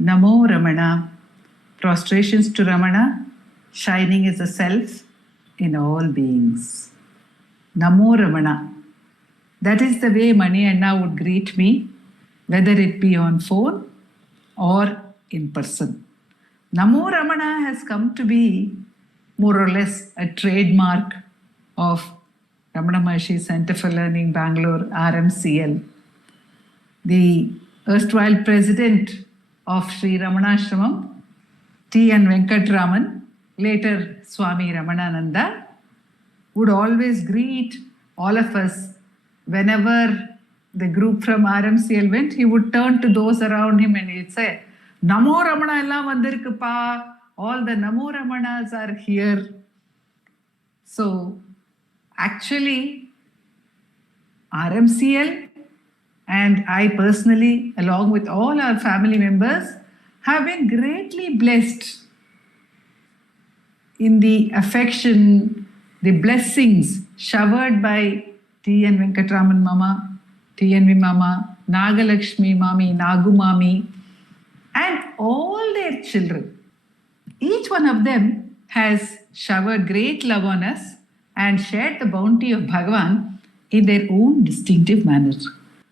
Namo Ramana. Prostrations to Ramana, shining as a self in all beings. Namo Ramana. That is the way Mani Anna would greet me, whether it be on phone or in person. Namo Ramana has come to be more or less a trademark of Ramana Maharshi Center for Learning Bangalore, RMCL. The erstwhile president of Sri Ramanashramam, T.N. Venkatraman, later Swami Ramanananda, would always greet all of us whenever the group from RMCL went. He would turn to those around him and he'd say, Namo Ramana ellam vandirukkupa. All the Namo Ramanas are here. So, actually, RMCL and I personally, along with all our family members, have been greatly blessed in the affection, the blessings showered by T.N. Venkatraman Mama, T.N.V. Mama, Nagalakshmi Mami, Nagu Mami, and all their children. Each one of them has showered great love on us and shared the bounty of Bhagavan in their own distinctive manner.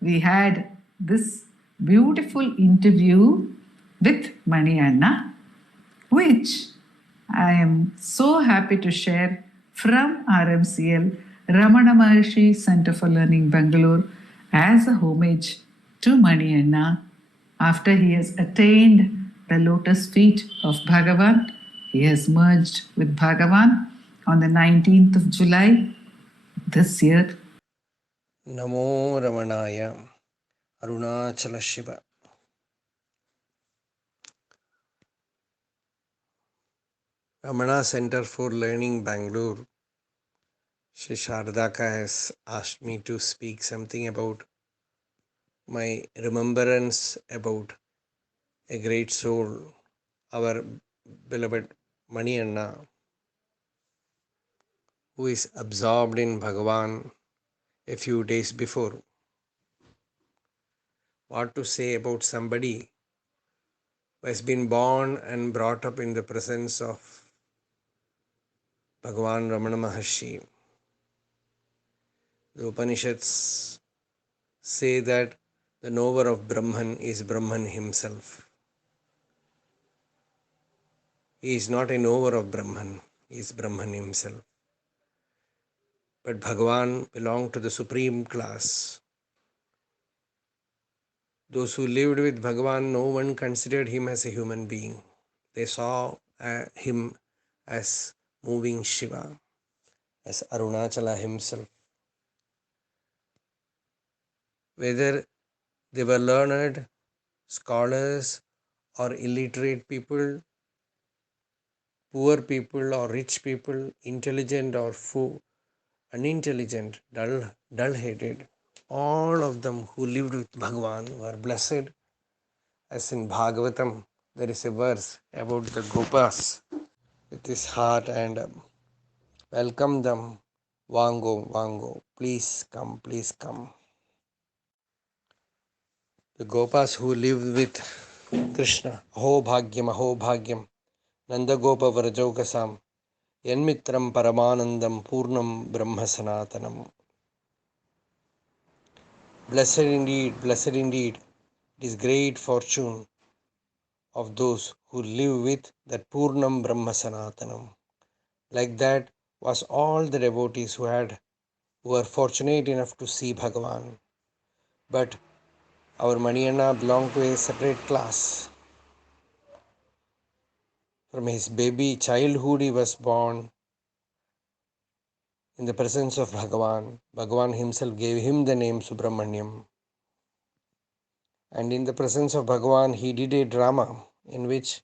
We had this beautiful interview with Mani Anna, which I am so happy to share from RMCL, Ramana Maharshi Center for Learning Bangalore, as a homage to Mani Anna after he has attained the lotus feet of Bhagavan. He has merged with Bhagavan on the 19th of July this year. Namo Ramanaya, Arunachala Shiva. Ramana Center for Learning Bangalore, Shri Shardaka has asked me to speak something about my remembrance about a great soul, our beloved Mani Anna, who is absorbed in Bhagavan a few days before. What to say about somebody who has been born and brought up in the presence of Bhagavan Ramana Maharshi. The Upanishads say that the knower of Brahman is Brahman himself. He is not a knower of Brahman, he is Brahman himself. But Bhagavan belonged to the supreme class. Those who lived with Bhagavan, no one considered him as a human being. They saw him as moving Shiva, as Arunachala himself. Whether they were learned, scholars, or illiterate people, poor people or rich people, intelligent or unintelligent, dull-headed, all of them who lived with Bhagavan were blessed. As in Bhagavatam, there is a verse about the Gopas with his heart and welcome them. Vango, Vango, please come, please come. The Gopas who lived with Krishna, Aho Bhagyam, Nanda Gopa Vrajaukasam, Yanmitram Paramanandam Purnam Brahma Sanatanam. Blessed indeed, it is great fortune of those who live with that Purnam Brahma Sanatanam. Like that was all the devotees who were fortunate enough to see Bhagavan. But our Mani Anna belonged to a separate class. From his baby childhood he was born in the presence of Bhagavan. Bhagavan himself gave him the name Subramanyam. And in the presence of Bhagavan he did a drama in which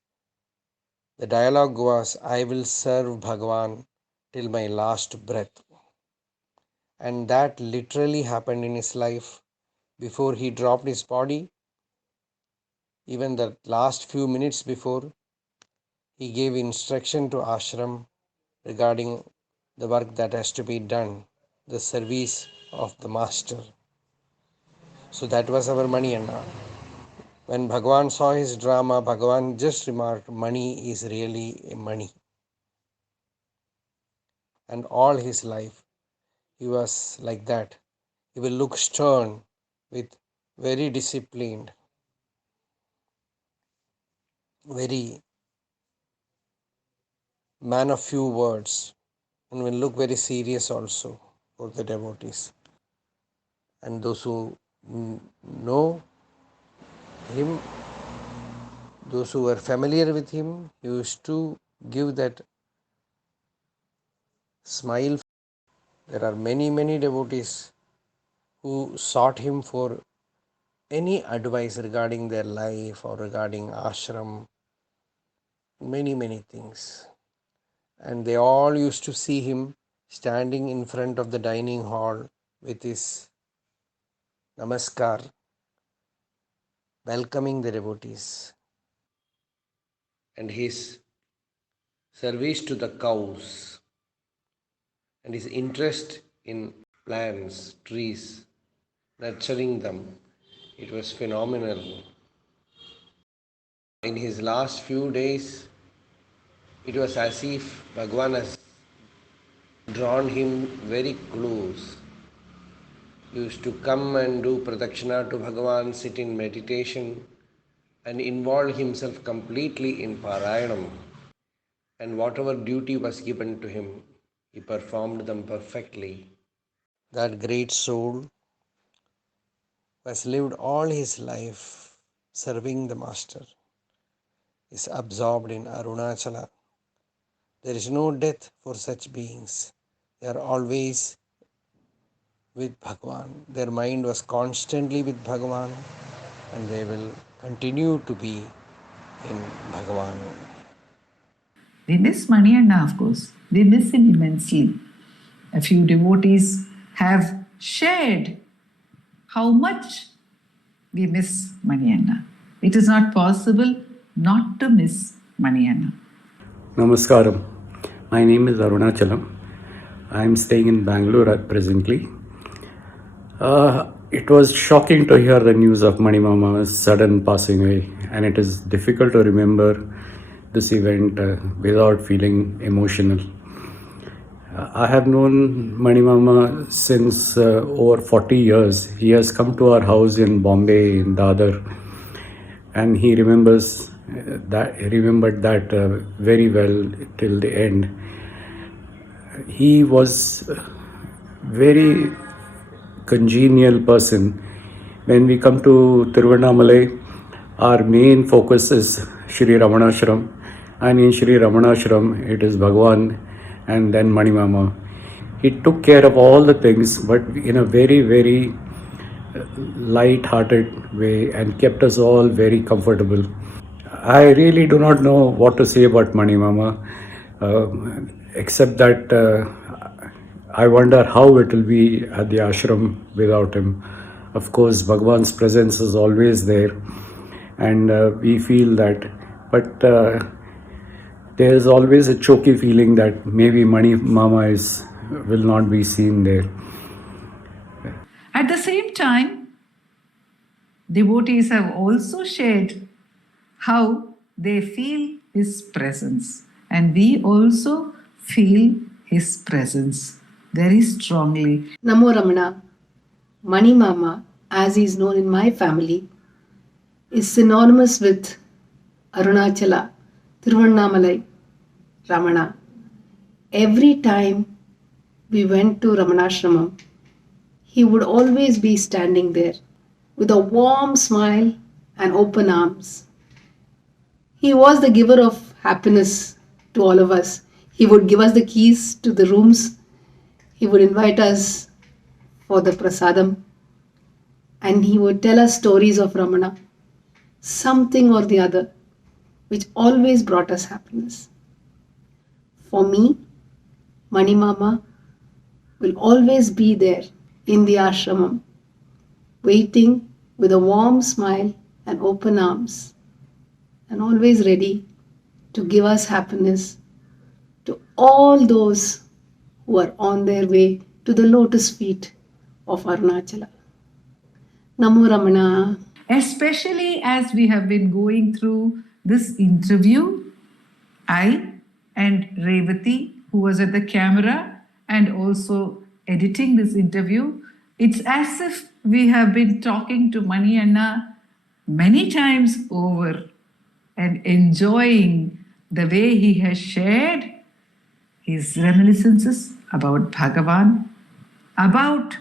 the dialogue was, I will serve Bhagavan till my last breath. And that literally happened in his life. Before he dropped his body, even the last few minutes before, he gave instruction to Ashram regarding the work that has to be done, the service of the Master. So that was our Mani Anna. When Bhagavan saw his drama, Bhagavan just remarked, money is really money. And all his life, he was like that. He will look stern, with very disciplined, very man of few words, and will look very serious also for the devotees. And those who know him, those who were familiar with him, he used to give that smile. There are many, many devotees who sought him for any advice regarding their life or regarding ashram, many, many things. And they all used to see him standing in front of the dining hall with his namaskar, welcoming the devotees, and his service to the cows, and his interest in plants, trees, nurturing them. It was phenomenal. In his last few days, it was as if Bhagavan has drawn him very close. He used to come and do pradakshina to Bhagavan, sit in meditation, and involve himself completely in Parayanam. And whatever duty was given to him, he performed them perfectly. That great soul has lived all his life serving the Master, is absorbed in Arunachala. There is no death for such beings. They are always with Bhagavan. Their mind was constantly with Bhagavan, and they will continue to be in Bhagavan. We miss Mani Anna, of course. We miss him immensely. A few devotees have shared how much we miss Mani Anna. It is not possible not to miss Mani Anna. Namaskaram. My name is Arunachala. I am staying in Bangalore presently. It was shocking to hear the news of Mani Mama's sudden passing away, and it is difficult to remember this event without feeling emotional. I have known Mani Mama since over 40 years. He has come to our house in Bombay, in Dadar, and he remembered that very well till the end. He was very congenial person. When we come to Tiruvannamalai, our main focus is Shri Ramanashram, and in Shri Ramanashram it is Bhagavan and then Mani Mama. He took care of all the things, but in a very, very light-hearted way, and kept us all very comfortable. I really do not know what to say about Mani Mama, except that I wonder how it will be at the ashram without him. Of course, Bhagavan's presence is always there, and we feel that. But there is always a choky feeling that maybe Mani Mama will not be seen there. At the same time, devotees have also shared how they feel his presence, and we also feel his presence very strongly. Namo Ramana, Mani Mama, as he is known in my family, is synonymous with Arunachala, Tiruvannamalai, Ramana. Every time we went to Ramanashramam, he would always be standing there with a warm smile and open arms. He was the giver of happiness to all of us. He would give us the keys to the rooms. He would invite us for the prasadam, and he would tell us stories of Ramana, something or the other, which always brought us happiness. For me, Mani Mama will always be there in the ashramam, waiting with a warm smile and open arms, and always ready to give us happiness to all those who are on their way to the lotus feet of Arunachala. Namo Ramana. especially as we have been going through this interview. I and Revati, who was at the camera and also editing this interview, it's as if we have been talking to Mani Anna many times over and enjoying the way he has shared his reminiscences about Bhagavan, about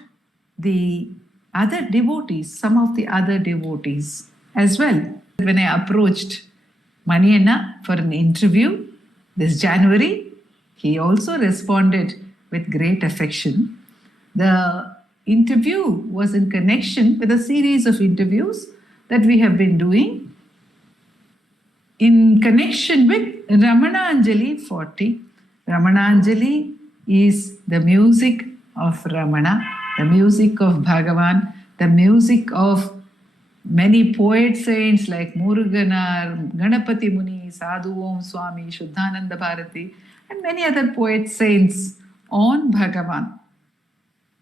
the other devotees, some of the other devotees as well. When I approached Mani Anna for an interview this January, he also responded with great affection. The interview was in connection with a series of interviews that we have been doing in connection with Ramananjali 40. Ramananjali is the music of Ramana, the music of Bhagavan, the music of many poet saints like Muruganar, Ganapati Muni, Sadhu Om Swami, Shuddhananda Bharati, and many other poet saints on Bhagavan.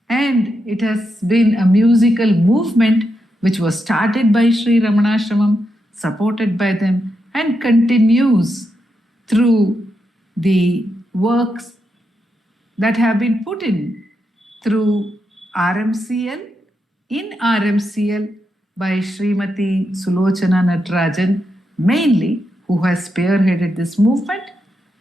And it has been a musical movement which was started by Sri Ramanashramam, supported by them, and continues through the works that have been put in through RMCL, in RMCL by Srimati Sulochana Natarajan, mainly, who has spearheaded this movement,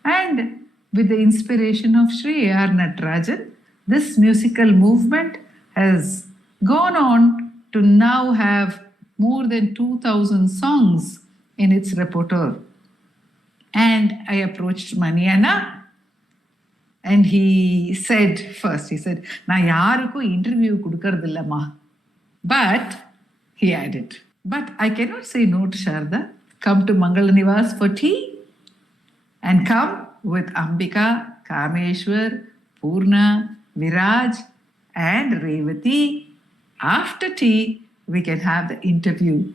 and with the inspiration of Sri A.R. Natarajan, this musical movement has gone on to now have more than 2,000 songs in its repertoire. And I approached Mani Anna, and he said, "Na yaruku interview kudukaradillamma." But he added, "But I cannot say no to Sharda. Come to Mangala Nivas for tea, and come with Ambika, Kameshwar, Purna, Viraj, and Revati. After tea, we can have the interview."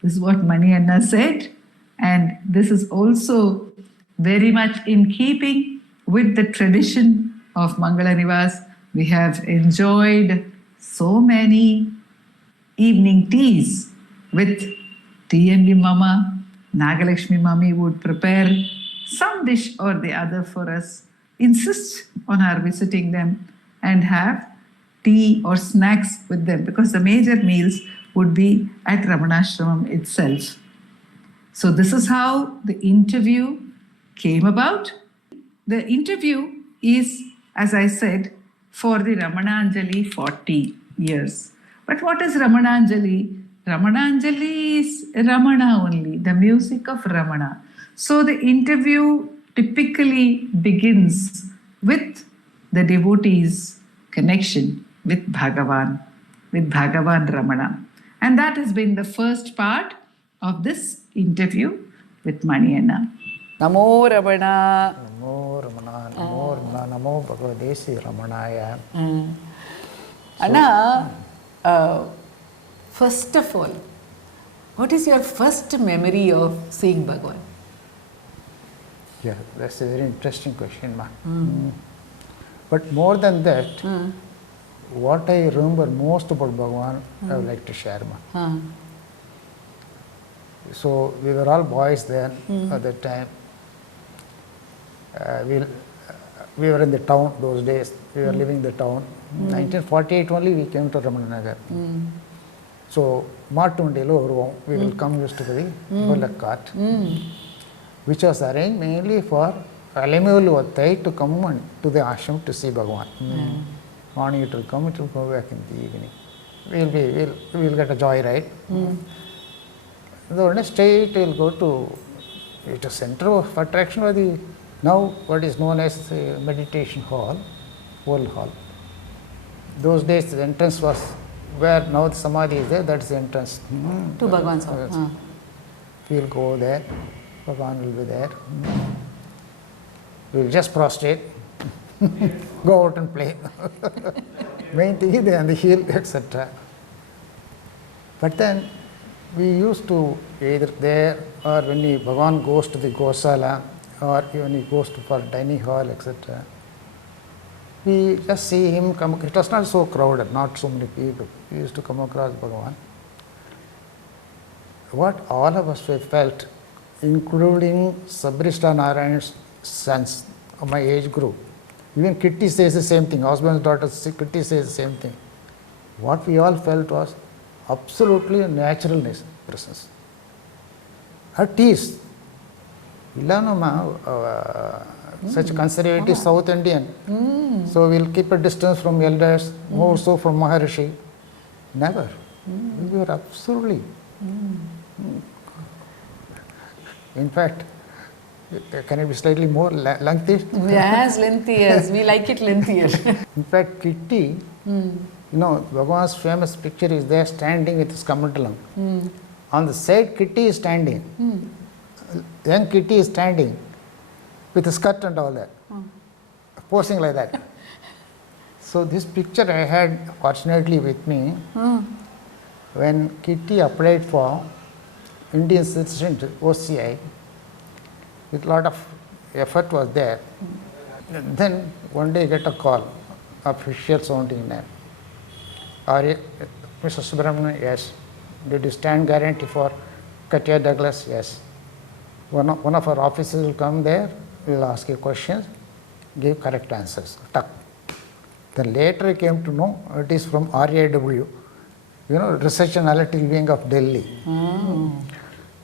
This is what Mani Anna said, and this is also very much in keeping with the tradition of Mangala Nivas. We have enjoyed so many evening teas with TNV Mama. Nagalakshmi Mami would prepare some dish or the other for us, insist on our visiting them, and have tea or snacks with them, because the major meals would be at Ramanashramam itself. So this is how the interview came about. The interview is, as I said, for the Ramananjali 40 years. But what is Ramananjali? Ramananjali is Ramana only, the music of Ramana. So the interview typically begins with the devotees' connection with Bhagavan Ramana. And that has been the first part of this interview with Mani Anna. Namo Ramana. Namo Ramana, Namo Ramana, Namo Bhagavadesi Ramanaya. Anna, first of all, what is your first memory of seeing Bhagavan? Yeah, that's a very interesting question, ma. But more than that, what I remember most about Bhagavan, I would like to share, ma. So we were all boys then at that time. We were in the town those days. We were living in the town. 1948 only we came to Ramananagar. So Matundilo, we will come used to the bullock cart, which was arranged mainly for Alamulu Vathai to come to the ashram to see Bhagavan. Morning it will come, it will go back in the evening. We'll get a joyride. The straight will go to the center of attraction or the now what is known as the meditation hall, world hall. Those days the entrance was where now the samadhi is there, that's the entrance. To Bhagavan's hall. We'll go there, Bhagavan will be there. We'll just prostrate, go out and play. Main thing is on the hill, etc. But then we used to either there or when Bhagavan goes to the Gosala or when he goes to for dining hall, etc. We just see him come. It was not so crowded, not so many people. We used to come across Bhagavan. what all of us felt, including Sabrishta Narayan's sons of my age group. Even Kitty says the same thing, husband's daughter Kitty says the same thing. What we all felt was absolutely naturalness presence. At ease. Such conservative South Indian. So we'll keep a distance from elders, more so from Maharishi. Never. We were absolutely. In fact, can it be slightly more lengthy? As lengthy as, we like it lengthier. In fact, Kitty, Bhagavan's famous picture is there standing with his Kamandalam. On the side, Kitty is standing. Young Kitty is standing with a skirt and all that, posing like that. So this picture I had fortunately with me when Kitty applied for Indian citizenship, OCI, with a lot of effort was there. And then one day I get a call, official sounding name. Mr. Subramanian, yes. Did you stand guarantee for Katya Douglas? Yes. One of our officers will come there, will ask you questions, give correct answers. Tuck. Then later I came to know it is from RAW, Research Analytical Wing of Delhi.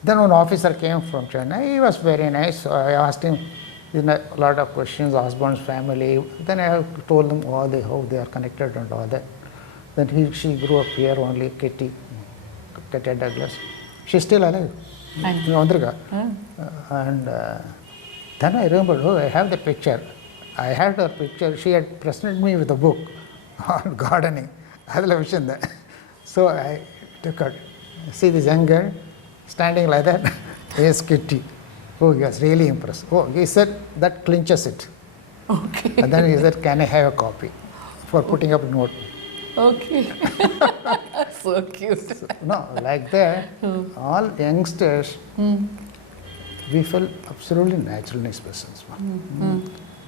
Then one officer came from Chennai. He was very nice. So I asked him a lot of questions, husband's family. Then I told them how they are connected and all that. Then she grew up here only, Katya Douglas. She's still alive. And then I remembered, I have the picture. I had her picture. She had presented me with a book on gardening. So I took her. See this young girl standing like that? Yes, Kitty. Oh, he was really impressed. Oh, he said that clinches it. Okay. And then he said, can I have a copy for putting up a note? Okay. So cute. No, like that, all youngsters, we felt absolutely naturalness presence.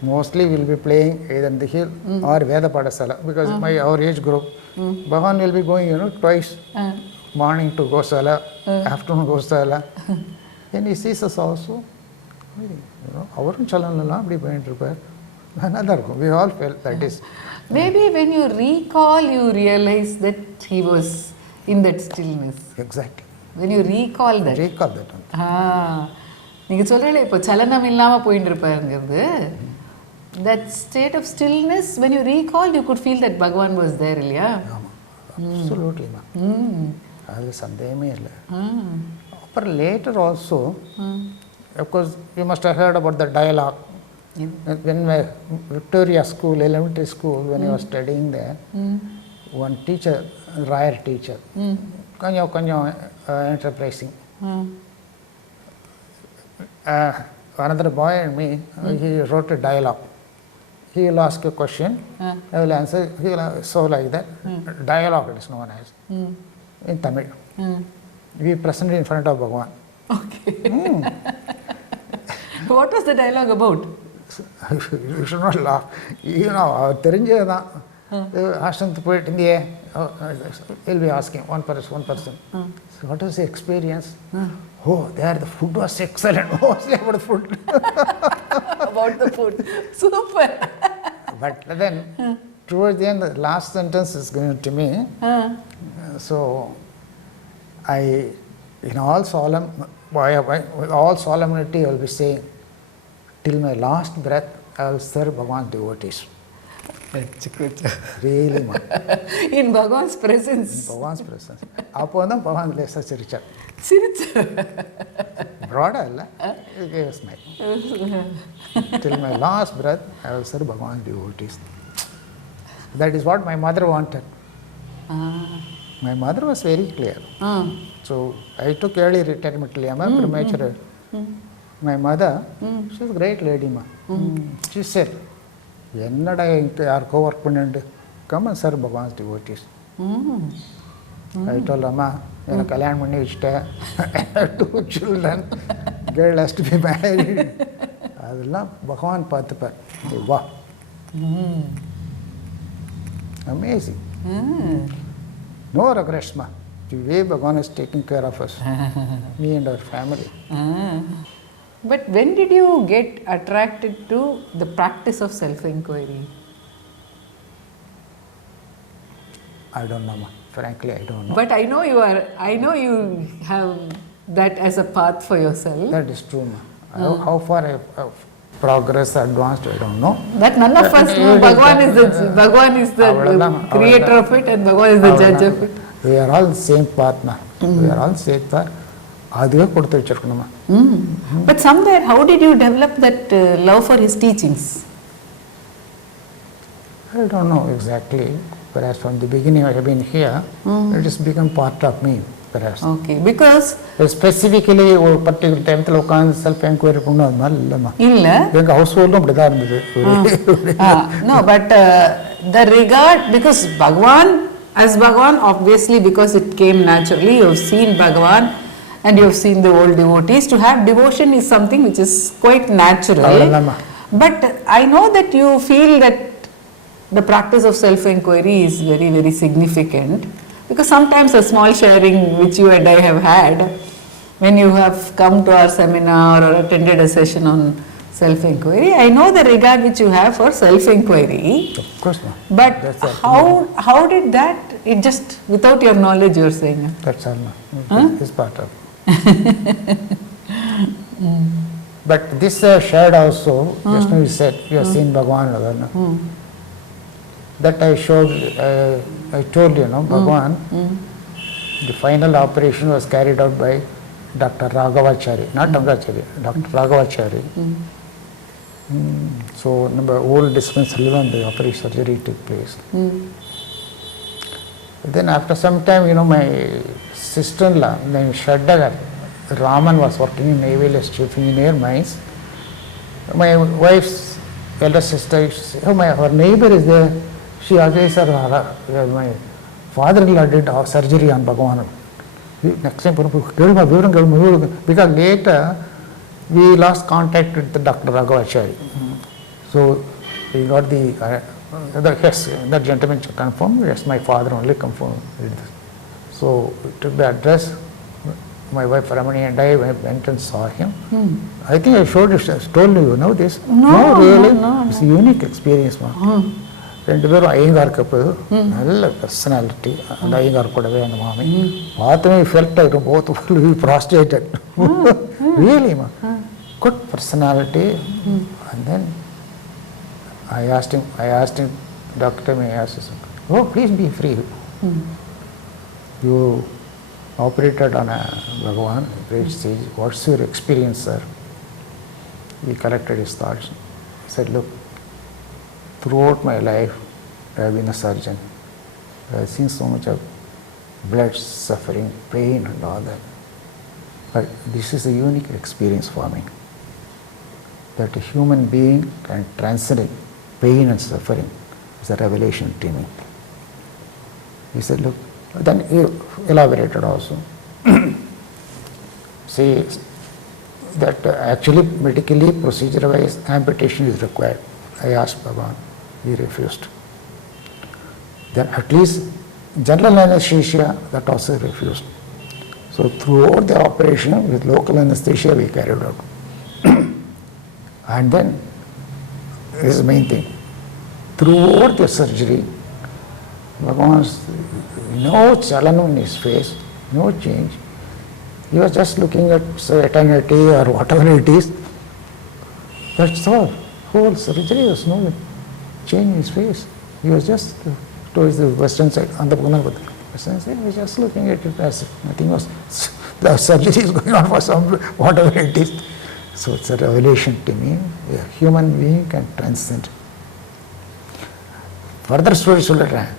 Mostly we'll be playing either in the hill or Veda Padasala, because our age group, Bhagavan will be going, twice, morning to Gosala, afternoon Gosala. Then he sees us also, Arunachala, we all felt that is. Maybe when you recall, you realize that he was in that stillness. Exactly. When you recall that. Recall that. நீங்கள் சொல்கிறீங்களே இப்போ சலனம் இல்லாமல் போயிட்டு இருப்பாருங்கிறது. That state of stillness, when you recall, you could feel that Bhagavan was there, இல்லையா? Absolutely. அது சந்தேகமே இல்லை. But later also, of course, you must have heard about the dialogue. When my Victoria School, elementary school, when I was studying there, one teacher, rare teacher, enterprising. Another boy and me, he wrote a dialogue. He will ask a question, I will answer, he will so like that. Dialogue it is known as, in Tamil. We presented in front of Bhagavan. Okay. What was the dialogue about? You should not laugh. அவர் தெரிஞ்சது தான். ஆசிரமத்துக்கு போயிட்டு இருந்தியே, he'll be asking one person. So what was the experience? Oh, there the food was excellent. Oh, say about the food. About the food. Super. But then, towards the end, the last sentence is going to me. So, with all solemnity, I will be saying, till my last breath, I will serve Bhagavan's devotees. Really, man. In Bhagavan's presence. In Bhagavan's presence. அப்போ தான் பகவான் லேசாக சிரிச்சார். Broader, he gave a smile. Till my last breath, I will serve Bhagavan's devotees. That is what my mother wanted. My mother was very clear. So I took early retirement, premature. My mother, she was a great lady, ma. She said, என்னடா யாருக்கோ work பண்ணிட்டு come and serve Bhagavan's devotees. I told her, அம்மா எனக்கு கல்யாணம் பண்ணி வச்சுட்டேன், 2 children, girl has to be married. அதெல்லாம் பகவான் பார்த்துப்பார். வா. Amazing. No regrets, ma. The way Bhagavan is taking care of us, me and our family. But when did you get attracted to the practice of self-inquiry? I don't know, ma. Frankly, I don't know. But I know you have that as a path for yourself. That is true, ma. How far I progress advanced, I don't know. That none of us know. Bhagavan is the creator of it, and Bhagavan is the judge of it. We are all the same path, ma. We are all same path. அதுவே கொடுத்து வச்சிருக்கணுமா. But somewhere, how did you develop that love for his teachings? I don't know exactly. Perhaps from the beginning I have been here, it has become part of me, perhaps. Okay, because specifically ஒரு particular டைம்ல உட்கார்ந்து self enquiry பண்ண அது மாதிரி இல்லைம்மா. இல்ல எங்க house ஹோல்டும் அப்படிதான் இருந்தது. No, but the regard, because Bhagavan, obviously, because it came naturally, you have seen Bhagavan and you have seen the old devotees. To have devotion is something which is quite natural. But I know that you feel that the practice of self-inquiry is very, very significant, because sometimes a small sharing which you and I have had, when you have come to our seminar or attended a session on self-inquiry, I know the regard which you have for self-inquiry. Of course, ma'am. But how did that, it just without your knowledge you are saying? That's all, ma'am. It's part of it. But this shared also, just now you said, you have seen Bhagavan. That I showed, I told you, Bhagavan, the final operation was carried out by Dr. Raghavachari, not Rangachari, Dr. Raghavachari. So, number old dispensary, the operation surgery took place. Then after some time, my sister-in-law, named Shraddha, Raman, was working in naval as chief engineer mines. My wife's elder sister, her neighbor is there. She always said, my father-in-law did surgery on Bhagavan. Next time, because later we lost contact with the Dr. Raghavachari. So we got that gentleman confirmed, yes, my father only confirmed. So we took the address. My wife Ramani and I went and saw him. I think I told you, this? No, really? No. It's a unique experience, ma'am. ரெண்டு பேரும் ஐயங்கார் கப்பல் நல்ல personality அந்த ஐயங்கார் கூடவே அந்த மாமி பார்த்தமே felt ஆகிடும் both ப்ராஸ்டேட்டட் really மா good personality and then I asked him, Doctor, may I ask you something? Oh, please be free. You operated on a Bhagavan, great stage. What's your experience, sir? He collected his thoughts. He said, look, throughout my life, I have been a surgeon. I have seen so much of blood, suffering, pain and all that. But this is a unique experience for me. That a human being can transcend pain and suffering is a revelation to me. He said, look, then he elaborated also. See, that actually medically, procedure-wise, amputation is required. I asked Bhagavan, he refused. Then at least general anesthesia, that also refused. So throughout the operation with local anesthesia we carried out. And then, this is the main thing, throughout the surgery, Bhagavan's no chalanam in his face, no change. He was just looking at eternity or whatever it is. That's all. Whole surgery was no change in his face. He was just towards the western side, on the western side, he was just looking at it as nothing was. The surgery is going on for some whatever it is. So it's a revelation to me. A human being can transcend. Further story சொல்லிடுறேன்.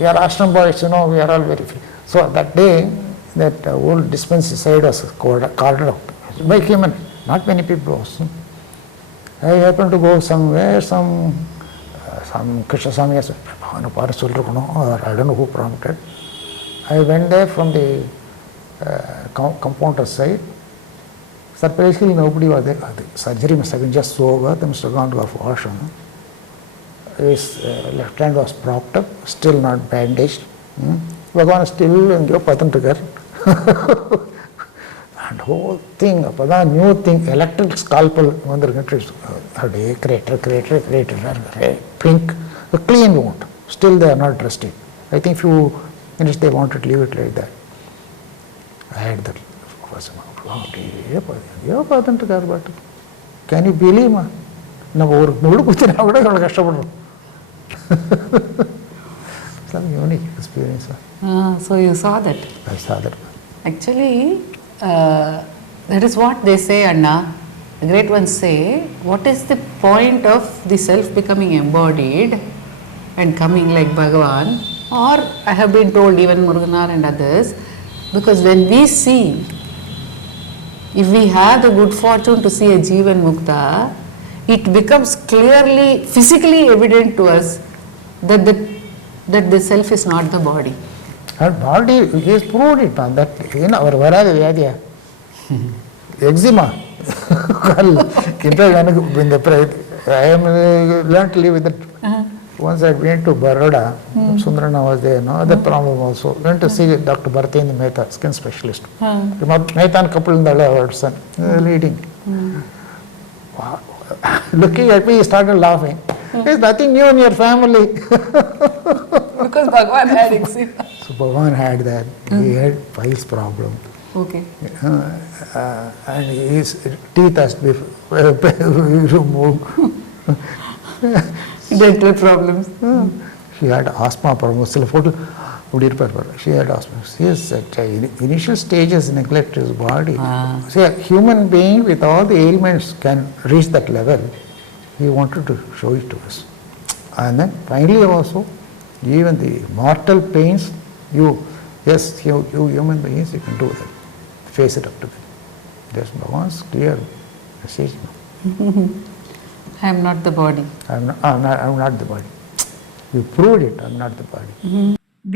We are Ashram boys, we are all very free. So that day, that old dispensary side was cordoned out by human, not many people also. I happened to go somewhere, some Krishna Swami or I don't know who prompted. I went there from the compounder side. Surprisingly, nobody was there. The surgery must have been just so over. They must have gone to a washroom. His left hand was propped up, still not bandaged. Bhagavan still எங்கேயோ பார்த்துட்டு இருக்கார். And whole thing, அப்போ தான் new thing, electric ஸ்கால்பல் வந்துருக்கு. அப்படியே greater pink clean wound. Still they are not dressed in. I think few minutes they wanted to leave it like that. I had that first ஏதோ பார்த்துட்டு இருக்கார். But can you believe, நம்ம ஒரு முழு குத்தினா கூட எவ்வளோ கஷ்டப்படுறோம். Some unique experience. So you saw that? I saw that. Actually, that is what they say, Anna. The great ones say, what is the point of the self becoming embodied and coming like Bhagavan? Or I have been told, even Muruganar and others, because when we see, if we have the good fortune to see a Jivan Mukta, it becomes clearly, physically evident to us that the self is not the body. And body is proved it on that. அவர் வராத வியாதியா eczema. In fact, in the I am learned to live with it. Once I went to Baroda, Sundarana was there, no other problem also. Went to see Dr. Bhartendra Mehta, skin specialist. Mehta and couple in the son, leading. Wow. Looking at me, he started laughing. There's nothing new in your family. Because Bhagavan had eczema. So Bhagavan had that. He had piles problem. Okay. And his teeth has to be removed. Dental problems. She had asthma problem. She had asthma. Yes, initial stages neglect his body. See, a human being with all the ailments can reach that level. He wanted to show it to us. And then finally also, even the mortal pains, you human beings, you can do that. Face it up to them. That's Bhagavan's clear message. I am not the body. I'm not the body. You proved it, I'm not the body.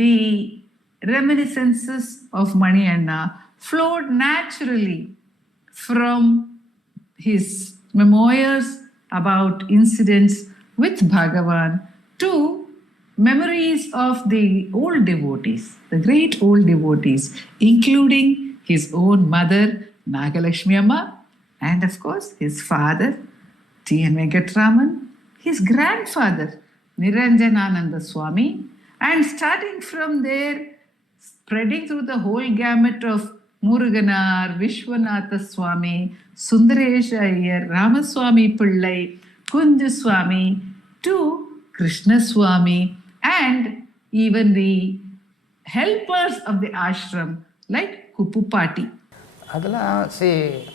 The reminiscences of Mani Anna flowed naturally from his memoirs about incidents with Bhagavan to memories of the old devotees, the great old devotees, including his own mother, Nagalakshmi Amma, and of course his father, T.N. Venkatraman, his grandfather, Niranjanananda Swami, and starting from there, spreading through the whole gamut of Muruganar, Vishwanatha Swami, Sundaresha Iyer, Ramaswamy Pillai, Kunja Swami, to Krishna Swami, and even the helpers of the ashram like Kupupati. See,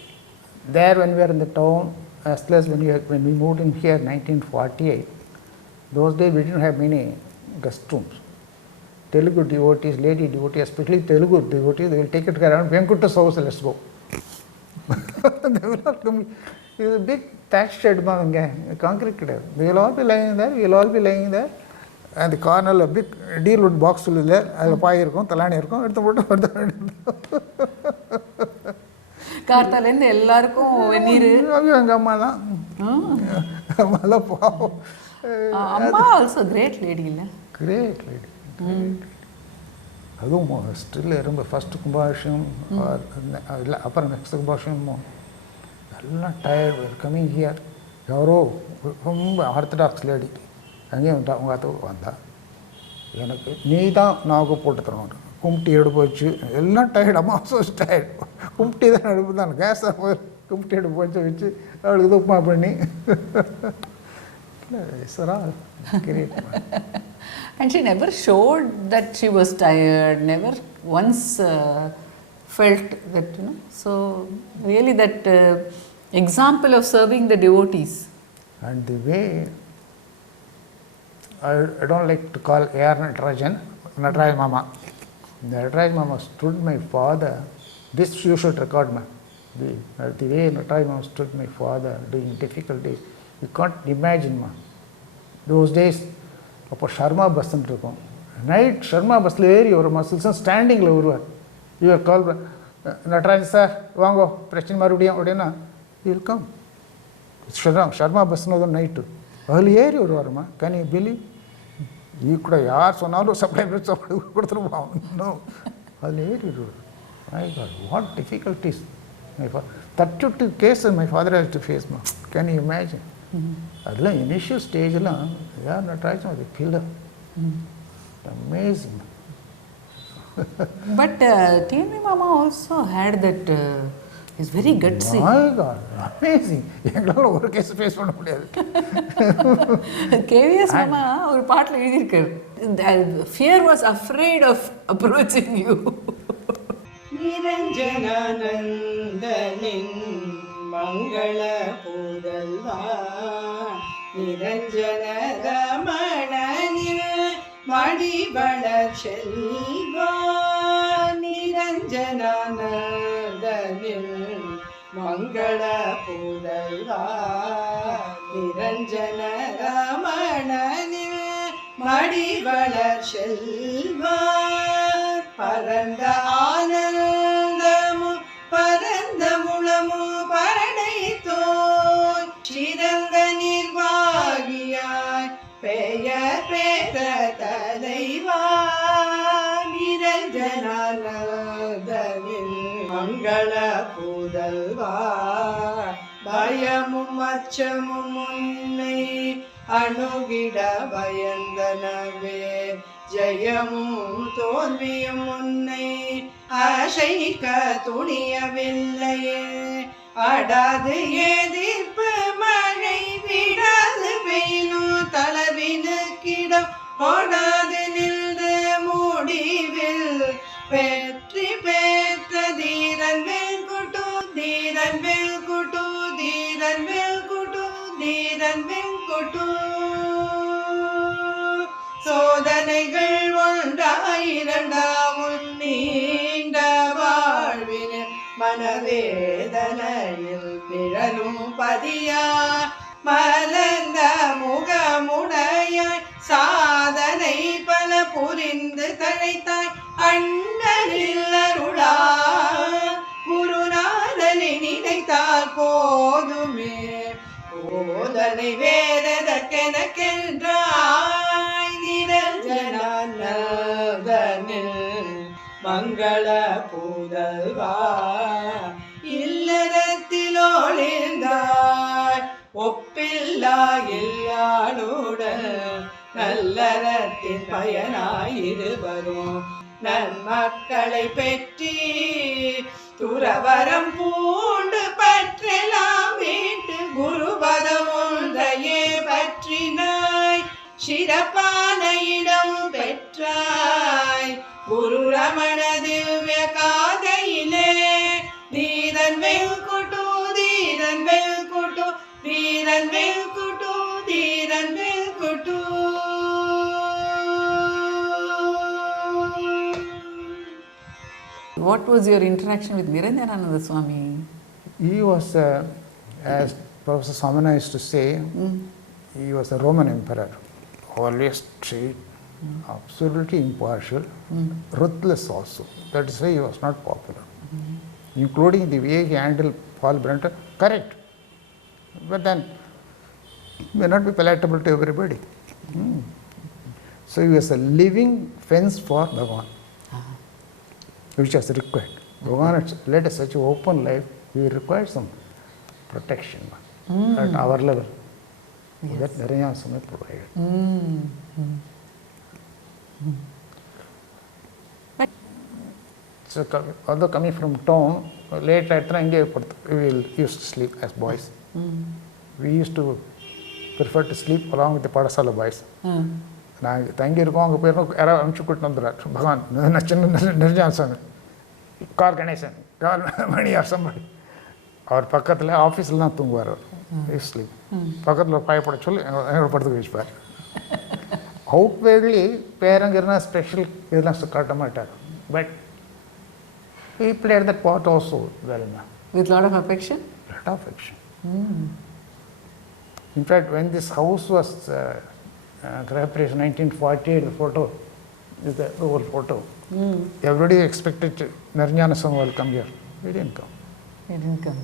there when we were in the town, as well as when we moved in here in 1948, those days we didn't have many guest rooms. Telugu devotees, lady devotees, especially Telugu devotees, they will take it around Venkuta's house, let's go. They will not come. It was a big thatched shed, concrete. We will all be lying there, and the corner, a big deal wood box will be there, Talani, கார்த்தாலேருந்து எல்லாருக்கும் வெந்நீர். எங்கள் அம்மா தான். அம்மா also great lady இல்லை? Great lady. அதுவும் still ரொம்ப ஃபஸ்ட்டு கும்பாபிஷேகம் இல்லை, அப்புறம் நெக்ஸ்ட் கும்பாபிஷேகம் எல்லாம் டயர்டு கம்மிங் ஹியர். யாரோ ரொம்ப ஆர்த்தடாக்ஸ் லேடி அங்கேயும் வந்துட்டா, அவங்க அத்தை வந்தா, எனக்கு நீ தான் நாக்கு போட்டு தரணும், கும்பிட்டு எடுப்பு வச்சு எல்லாம் டயர்டு. அம்மா ஸோ டயர்டு, கும்பிட்டி தான் எடுப்பு தான், கேஸ் கும்பிட்டு எடுப்பு வச்சு அவளுக்கு உப்புமா பண்ணி great. And she never showed that she was tired, never once felt that, so really that example of serving the devotees. And the way, I don't like to call A.R. Nataraj Mama. Nataraj Mama stood my father, this you should record, man. The way Nataraj Mama stood my father during difficult days, you can't imagine, man. Those days, அப்போ ஷர்மா பஸ்ன்னு இருக்கும், night Sharma பஸ்ஸில் ஏறி ஒரு மசில்ஸும் ஸ்டாண்டிங்கில் வருவார். இவர் கால் Natraj sir வாங்கோ பிரச்சனை மறுபடியும் அப்படின்னா வில் கம். ஷர்மா பஸ்ன்னு நைட்டு அதில் ஏறி வருவாருமா. Can you believe? கூட யார் சொன்னாலும் சப்ளை கொடுத்துருவான். நோ, அதில் ஏறிடு. My God, what difficulties. 32 cases my father has to face. Can you imagine? அதெல்லாம் இனிஷியல் ஸ்டேஜெலாம் யார் நட்டாச்சும் அது killer. Amazing. But TNV Mama also had that, he's very gutsy. My God, amazing. எங்களால் ஒரு கேஸ் ஃபேஸ் பண்ண முடியாது. KVS Mama ஒரு பாட்டில் எழுதியிருக்காரு, fear was afraid of approaching you. நிரஞ்சனானந்தனின் மங்கள புதல்வா, நிரஞ்சன ரமணனின் மடிவளர் செல்வா, நிரஞ்சனானந்தனின் மங்கள புதல்வா, நிரஞ்சன ரமணனின் மடிவளர் செல்வா, பரந்த ஆனந்தமும் பரந்த முளமும் படைத்தோய், சிறந்த நிர்வாகியாய் பெயர் பெற்ற தலைவா, நிரஞ்சனானந்தனின் மங்கள புதல்வா, பயமும் அச்சமும் உன்னை அணுகிட பயந்தனவே, ஜெயமும் தோல்வியும் உன்னை அசைக்க துணியவில்லையே, அடாது எதிர்ப்பு மழை விடாது வெயிலும் தளவினுக்கிடம் போடாது நின்று முடிவில் வெற்றி பெற்ற தீரன் வெல்குட்டு, தீரன் வெல்குட்டு, தீரன் வெல்குட்டு, தீரன் வெல்குட்டு. சோதனைகள் ஒன்றாயிரண்டாமும் நீண்ட வாழ்வின மனவேதனையில் பிறனும் பதியா, மலர்ந்த முகமுடையாய் சாதனை பல புரிந்து தழைத்தாய் அண்ணலில் அருளா, குருநாதனை நினைத்தால் போதுமே, போதனை வேறெதற்கெனக்கென்றாய், நிரஞ்சனானந்தனில் மங்கள புதல்வா, இல்லறத்தில் ஒளிர்ந்தாய் ஒப்பில்லா எல்லாளுடன், நல்லறத்தின் பயனாயிருவரும் நன்மக்களை பெற்றி, துறவரம் பூண்டு பற்றெல்லாம் வீட்டு குருபதம் ஒன்றையே பற்றினாய், சிறப்பான இடம் பெற்றாய் குரு ரமண திவ்ய காதையிலே, தீரன் வெல்குட்டு, தீரன் வெல்குட்டு, தீரன் வெல்குட்டு, தீரன் வெல்குட்டு. What was your interaction with Niranjanananda Swami? He was, as Professor Samana used to say, he was a Roman emperor, always straight, absolutely impartial, ruthless also. That is why he was not popular, including the way he handled Paul Brunter, correct. But then, may not be palatable to everybody. So he was a living fence for Bhagavan, which was required. Bhagavan had led such an open life, he required some protection at our level. Yes. That Narayana Swami provided. So, although coming from town, late at night we used to sleep as boys. We used to prefer to sleep along with the Padasala boys. நாங்கள் தங்கியிருக்கோம், அங்கே போயிருக்கோம், யாராவது அனுப்பிச்சு கூட்டிட்டு வந்துடுறார் பகவான், சின்ன நிர்ஜான சுவாமி, car Ganesan, car மணி அரசம்படி, அவர் பக்கத்தில் ஆஃபீஸில் தான் தூங்குவார். அவர் ஸ்லீப் பக்கத்தில் பயப்பட சொல்லி எங்களோட படத்துக்கு வச்சுப்பார். அவுட்வேர்ட்லி பேரங்கிறனா ஸ்பெஷல் இதெல்லாம் காட்ட மாட்டார். But he played that part also well. With lot of affection? Lot of affection. In fact, when this house was Grahapress 1948, the photo is the old photo. Everybody expected Narayana Swami will come here. He didn't come. He didn't come.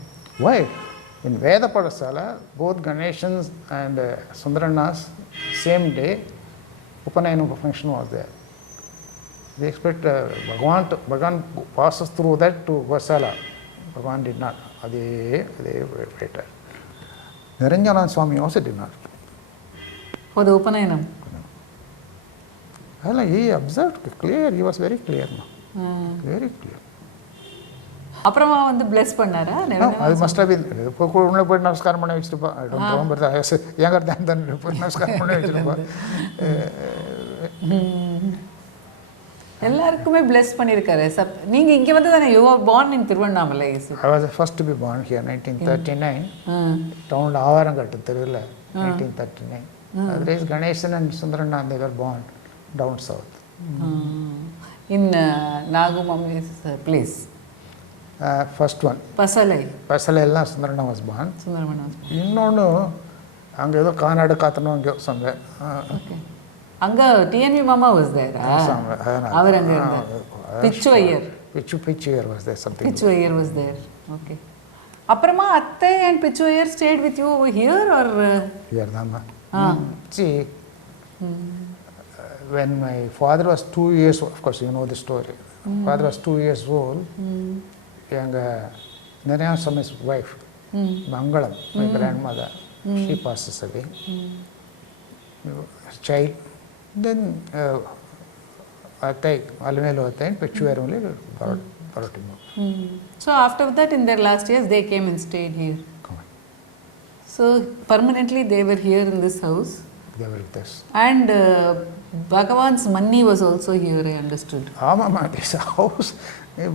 Why? In Veda Padasala, both Ganeshans and Sundarana's same day, Upanayana function was there. They expect Bhagavan passes through that to Vasala. Bhagavan did not. They waited. Niranjana Swami also did not. For the Upanayana? He observed clear, he was very clear. Very clear. அப்புறமா வந்து bless பண்ணாரா? அது must have been. இப்போ உள்ள போய் நமஸ்காரம் பண்ண வச்சிருப்பா. I don't remember the younger than நமஸ்காரம் பண்ண வச்சிருப்பா. எல்லாருக்குமே bless பண்ணிருக்காரு. நீங்க இங்க வந்து தானே you were born in Tiruvannamala. I was the first to be born here 1939. Town ஆவாரங்கட்டு தெருவில் 1939. Otherwise Ganeshan and Sundarana they were born down south. In Nagumam's place. First one. Pasalai. Pasalai எல்லாம் Sundarana was born. Sundarana was born. இன்னொன்று அங்கே ஏதோ கானாடு காத்தனும் அங்கே somewhere. Okay. அங்க TNV Mama was there. அவர் அங்க இருந்தார். Pichu Iyer. Pichu Iyer was there something. Pichu Iyer was there. Okay. அப்புறமா அத்தை and Pichu Iyer stayed with you over here or? Here தாம்மா. See, when my father was 2 years, of course you know the story. Father was 2 years old. Younger Narayana Swami's wife, Mangalam, my grandmother, she passes away. Child, then Atai, Alamelo Atai, Pichuer only brought him up. So after that, in their last years, they came and stayed here. So permanently they were here in this house. They were with us. And Bhagavan's money was also here, I understood. Mama, this house,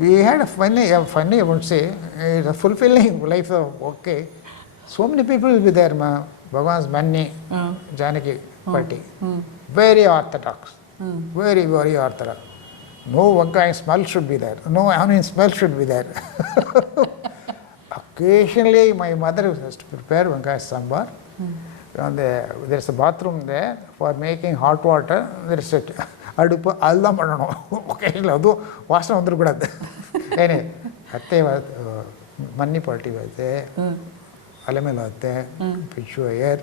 we had a funny, I would say, a fulfilling life. Okay, so many people will be there, ma. Bhagavan's money, Janaki party, very orthodox, very, very orthodox. No Vankai smell should be there. No onion smell should be there. Occasionally, my mother has to prepare Vankai sambar. There's a bathroom there for making hot water. There's a அடுப்பு அதுதான் பண்ணணும். ஒகேஷனில் அதுவும் வாசனை வந்துடக்கூடாது. ஏனே அத்தை மன்னி பாட்டி வந்து அலைமையில் வந்து பிச்சு ஐயர்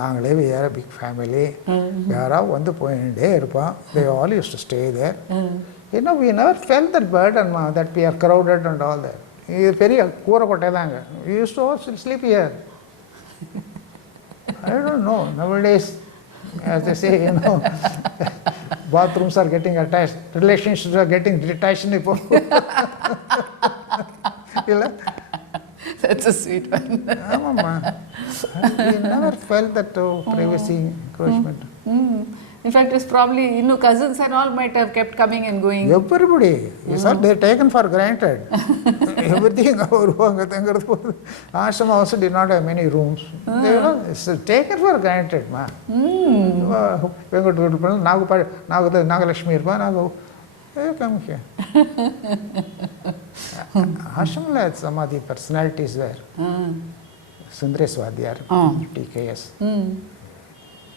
நாங்களே வேற பிக் ஃபேமிலி யாராவது வந்து போயிட்டே இருப்பான். They all used to stay there. We never felt that burden that we are crowded and all that. இது பெரிய கூரை கொட்டை தாங்க. We used to all sleep here. I don't know. Nowadays, as they say, bathrooms are getting attached, relationships are getting detached. That's a sweet one. We never felt that privacy encroachment. In fact, it's probably, cousins and all might have kept coming and going. Everybody. They're taken for granted. Everything. Ashram also did not have many rooms. It's taken for granted. Nagalakshmi come here. Ashram had some of the personalities there. Sundres Vadiyar, TKS.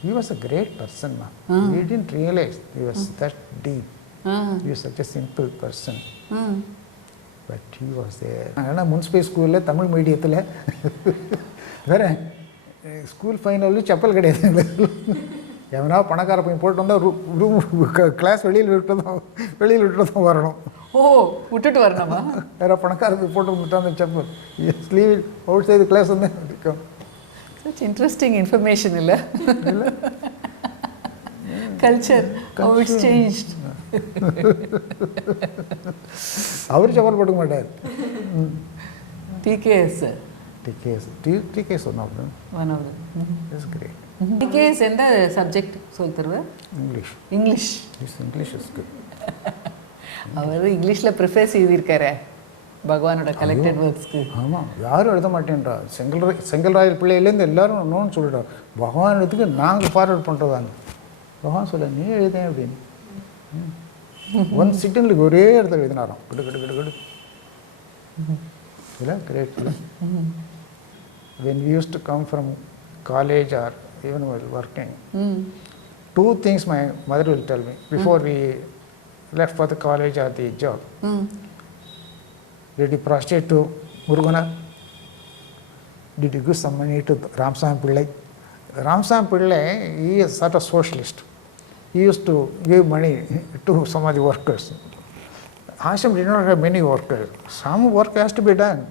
He was a great person. We didn't realize he was that deep. He was such a simple person. But he was there. I municipal school, Tamil medium. School finally chapel கிடையாது. எவனா பணக்கார போய் போட்டு வந்தா room class வெளியில் விட்டு வரணும். ஓ விட்டுட்டு வரணுமா? வேற பணக்கார போய் போட்டு வந்துட்டா அந்த chappal leave outside class வந்து Such interesting information, illa? Culture, how it's changed. அவர் செப்பல் போட்டுக்க மாட்டார். TKS. TKS one of them. One of them. That's great. TKS எந்த சப்ஜெக்ட் சொல்லி தருவார்? English. His English is good. அவர் இங்கிலீஷ்ல ப்ரிஃபேஸ் எழுதியிருக்காரு பகவானோட கலெக்டட் ஒர்க்ஸ்க்கு. ஆமாம், யாரும் எழுத மாட்டேன்றா. செங்கல்ராயர் பிள்ளையிலேருந்து எல்லாரும் நோன்னு சொல்லிட்டோம். பகவான் எழுத்துக்கு நாங்கள் ஃபார்வர்ட் பண்ணுறதாங்க. பகவான் சொல்ல நீ எழுதேன் அப்படின்னு. ஒன் செகண்ட்லுக்கு ஒரே இடத்துல எழுதினாராம். கிடு இல்லை கிரேட் இல்லை. When we used to come from college or even while working, two things my mother will tell me before we left for the college or the job. Did you prostrate to Murugana? Did you give some money to Ramsam Pillai? Ramsam Pillai, he is sort of socialist. he used to give money to some of the workers. Ashram did not have many workers. Some work has to be done.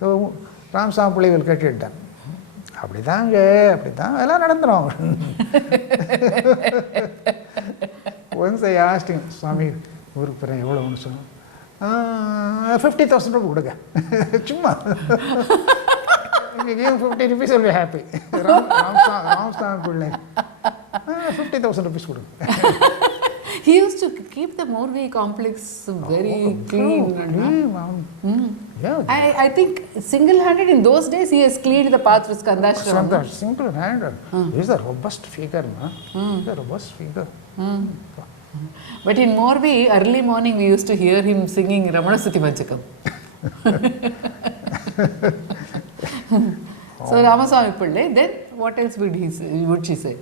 So Ram Sampuli will get it done. அப்படிதாங்க அப்படிதான் எல்லாம் நடந்துடும். Once I asked him, Swami, ஊருக்கு போகிறேன் எவ்வளோன்னு சொன்னோம். 50,000 ரூபாய் கொடுங்க சும்மா. If you give 50 rupees, I'll be happy. Ram Sampuli, 50,000 rupees கொடுங்க. He used to keep the Morvi complex very clean. Yeah. I think single-handed in those days he has cleaned the path with Skandashram. Single-handed. He's a robust figure, man. He's a robust figure. But in Morvi, early morning we used to hear him singing Ramana Stuti Panchakam. So Ramaswamy Pillai, then what else would she say?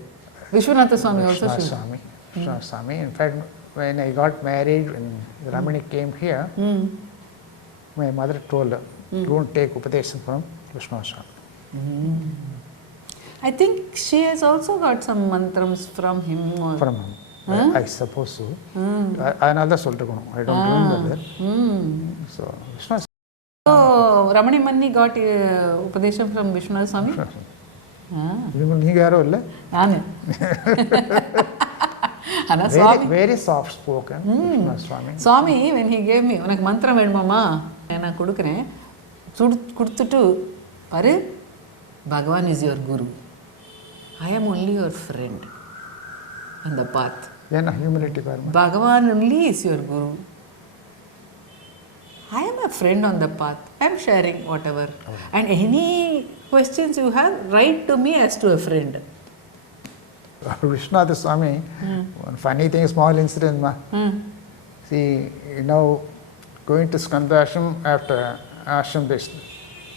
Vishwanatha Swami also. Swami. In fact, when I got married, when Ramani came here, my mother told her, don't take Upadesam from Vishwanatha Swami. I think she has also got some mantrams from him. From him. I suppose so. Another soltakono. I don't remember that. So, Vishwanatha. So, Ramani Manni got Upadesham from Vishwanatha Swami? You got it? Very soft spoken. Swami, when he gave me, unak mantra vedumama, na kudukreen, kuduttu, are Bhagavan is your guru. I am only your friend on the path. Humility. Bhagavan only is your guru. I am a friend on the path. I am sharing whatever. And any questions you have, write to me as to a friend. Vishwanatha Swami, one funny thing, small incident. See, going to Skandashram after Ashram, this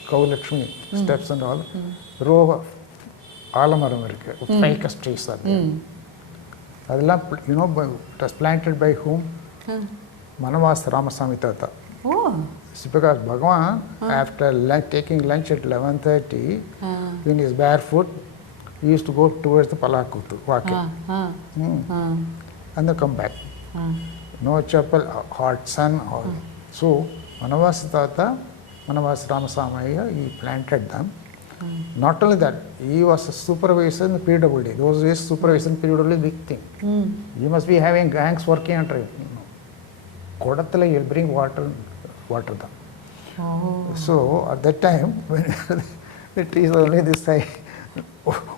Kaulakshmi steps and all, row of Alamaram, ficus trees are there. It was planted by whom? Manavas Ramaswamy Tata. Oh. It's because Bhagavan, after taking lunch at 11:30, when he is barefoot, he used to go towards the Palakutu, walking. And then come back. No chapel, hot sun. So, Manavas Tata, Manavas Ramaswamy, he planted them. Not only that, he was a supervisor in the PWD. Those days, supervisor in PWD is a big thing. You must be having gangs working under it. Kodathala, he will bring water them. So, at that time, when the trees were only this size,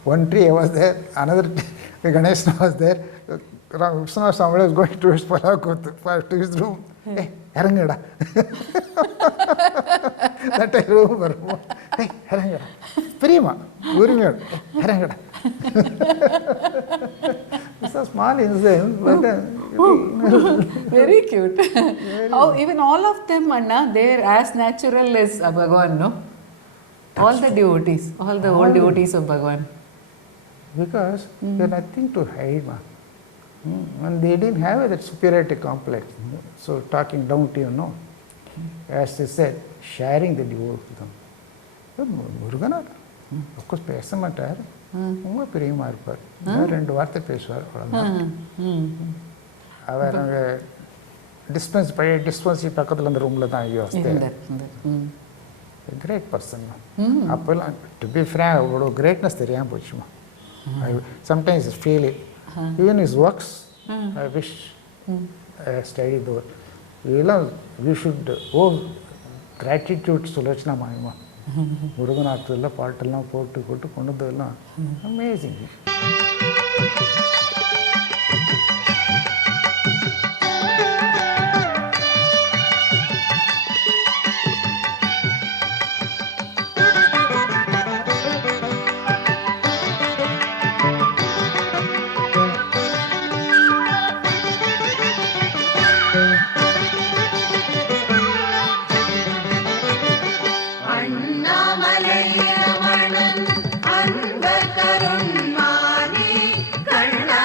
one tree was there, another tree, Ganesha was there, Vishwanath Swami was going towards Palakutu, to his room. Hey, Harangada. That I remember. Hey, Harangada. Prima, Urimir, Harangada. It's a small incident, but very cute. How even all of them, Anna, they are as natural as Bhagavan, no? All the devotees, all the old devotees of Bhagavan. Because they have nothing to hide. And they didn't have that superiority complex. So talking down to you, as they said, sharing the devotees with them. Murugana, of course, pesa matter. Unga prima irpar. Rendu vaartha pesuvar. Avar dispense pakkathula and room la dhaan he was there. A great person. To be frank, greatness theriyam pochuma. I sometimes feel it. Even his works, I wish I studied those. We should owe gratitude to Sulachna Mahima. Muruganathula, Patala, Portu, Kondadala. Amazing. Annamalai Ramanan அன்பர் கருண்மானே கண்ண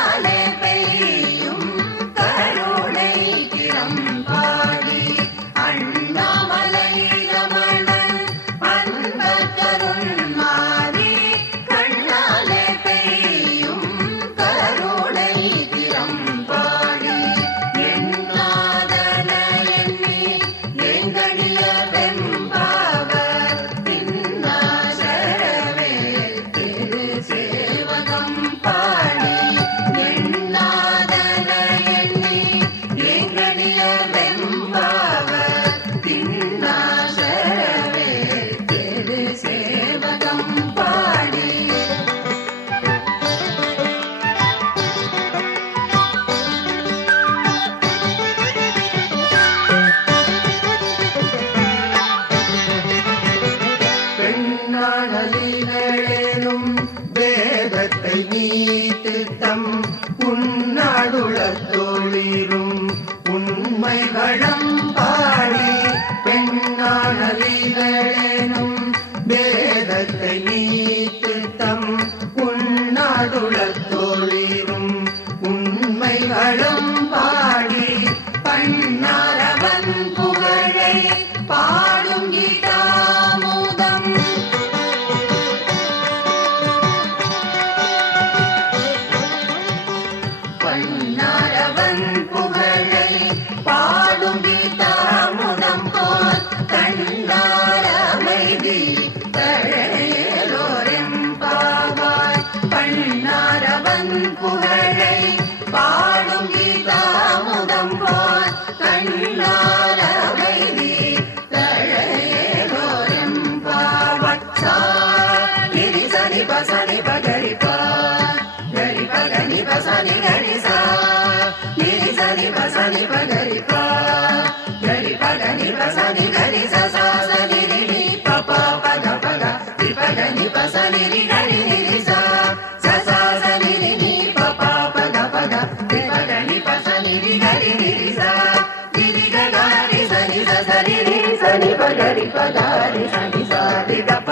గరి పదారి సని సారి గప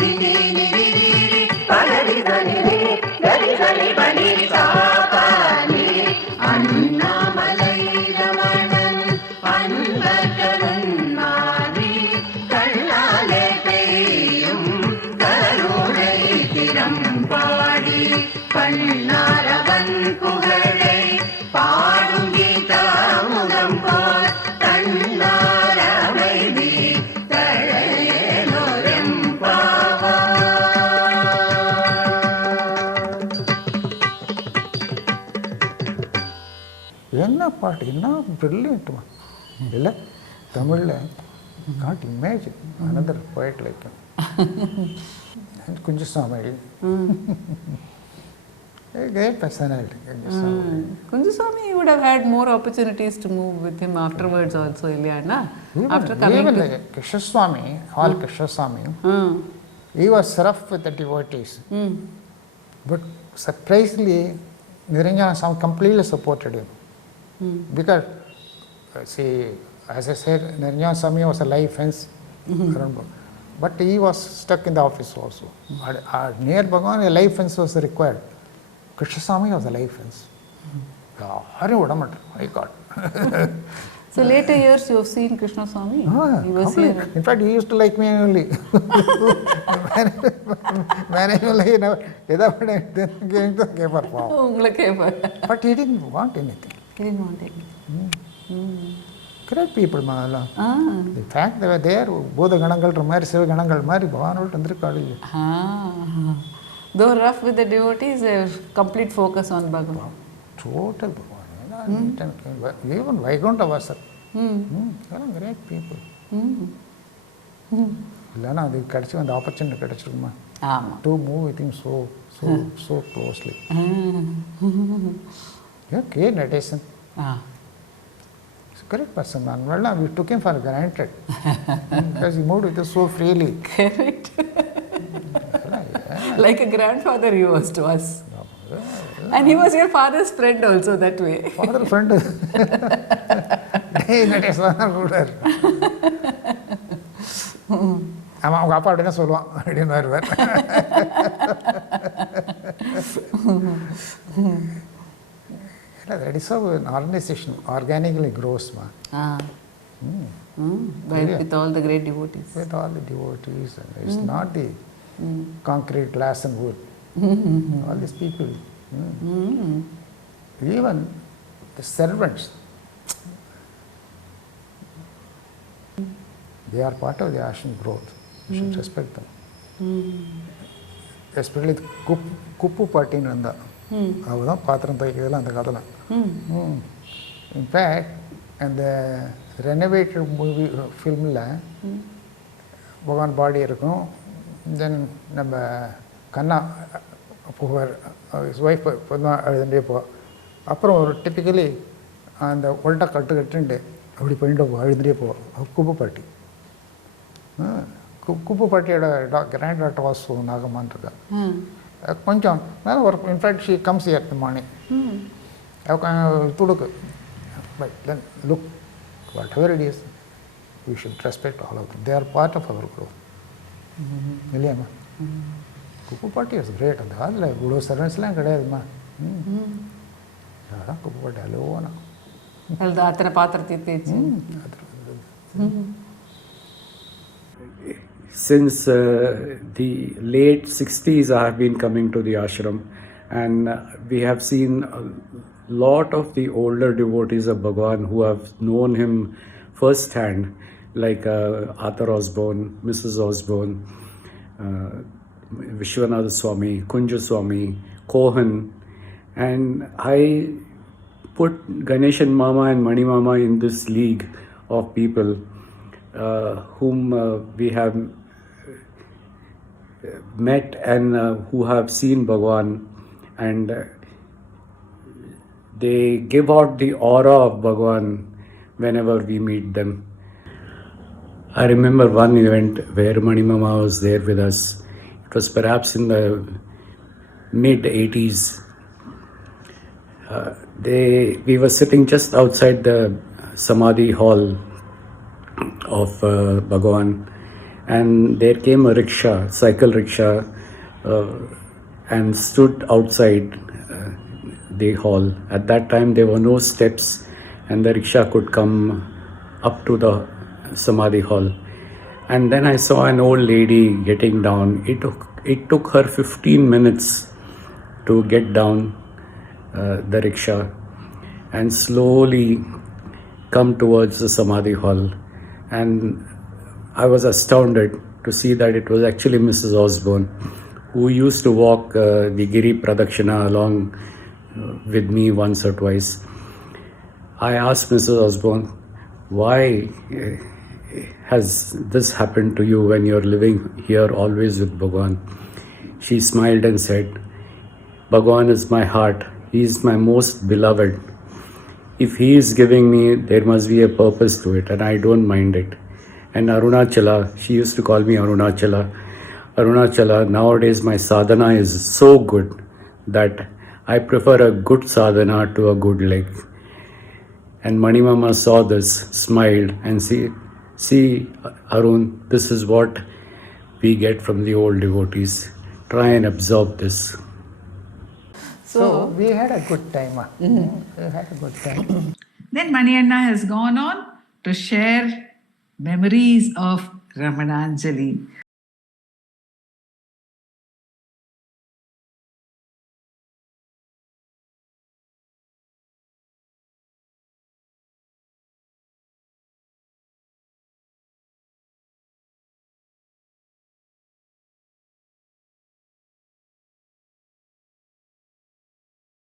ని ని రి రి రి పగరి దని రి గరి గరి పని సాపని అన్నామలై రమణన్ பண்பற்றருன்னாரி கண்ணாலே பெய்யும் கருணை திறம் பாடி பண்ணாரவன் புகழை பாடும் கீதாமுகம் போல் தன்னாரமைதி தழையனொரெம்பாவா. என்ன பாட்டு, என்ன பிரில்லியன்ட்டுமா இல்லை தமிழில். God imagine another poet like Kunjuswamy. Great personality. Kunjaswamy would have had more opportunities to move with him afterwards also, Ilyana. After coming even to... like Krishna-Swami, all Krishna-Swami, he was rough with the devotees. But surprisingly, Niranjana Swami completely supported him. Because, see, as I said, Niranjana Swami was a life fence around, but he was stuck in the office also. Near Bhagavan, a life fence was required. Krishna-Swami was a life fence. My God. So later years you have seen Krishna-Swami? He was here. In fact, he used to like me only. Manually, but he didn't want anything. He didn't want anything. Great people, Mahala. The fact they were there, both the Ganangal, Ramari, Seva Ganangal, Mari, Bhavan, and Trikadi. Though rough with the devotees, they have complete focus on Bhagavan. Total Bhagavan. Even Vaikuntha Vasar. Great people. Lana, they catch the opportunity to move with him so closely. Okay, Nadation. He's a great person, man. Well, we took him for granted because he moved with us so freely. Correct. Like a grandfather he was to us. And he was your father's friend also that way. Father friend. Hey, Nadation, good. அவங்க அப்பா அப்படின்னா சொல்லுவான் அப்படின்னு வருவார். That is how an organization organically grows, man. With all the great devotees. With all the devotees. And it's not the concrete, glass and wood. All these people. Even the servants. They are part of the ashram growth. You should respect them. Especially the Kuppu party in Nanda. In fact, in the renovated movie film, Bhagavan body irukum, then nama Kanna, his wife, typically, and the Volta Kattu every point of Kuppu party. Kuppu party had a granddaughter was Nagamantraga. In fact, she comes here in the morning. But then look, whatever it is, we should respect all of them. They are part of our group. Kuppu party was great. Like Guru servants lang kadayadma. Kuppu party alone. Atara patra titichi. Since the late 60s, I have been coming to the ashram, and we have seen a lot of the older devotees of Bhagavan who have known him firsthand, like Arthur Osborne, Mrs. Osborne, Vishwanatha Swami, Kunja Swami, Kohan, and I put Ganesh and Mama and Mani Mama in this league of people whom we have met and who have seen Bhagavan, and they give out the aura of Bhagavan whenever we meet them. I remember one event where Mani Mama was there with us. It was perhaps in the mid-80s. We were sitting just outside the Samadhi hall of Bhagavan, and there came a rickshaw, cycle rickshaw, and stood outside the hall. At that time, there were no steps, and the rickshaw could come up to the Samadhi hall. And then I saw an old lady getting down. It took her 15 minutes to get down the rickshaw and slowly come towards the Samadhi hall. And I was astounded to see that it was actually Mrs. Osborne, who used to walk the Giri Pradakshina along with me once or twice. I asked Mrs. Osborne, why has this happened to you when you're living here always with Bhagavan? She smiled and said, Bhagavan is my heart. He is my most beloved. If he is giving me, there must be a purpose to it, and I don't mind it. And Arunachala, she used to call me Arunachala. Arunachala, nowadays my sadhana is so good that I prefer a good sadhana to a good leg. And Mani Mama saw this, smiled, and see, Arun, this is what we get from the old devotees. Try and absorb this. So we had a good time. We had a good time. Then Manianna has gone on to share memories of Ramananjali.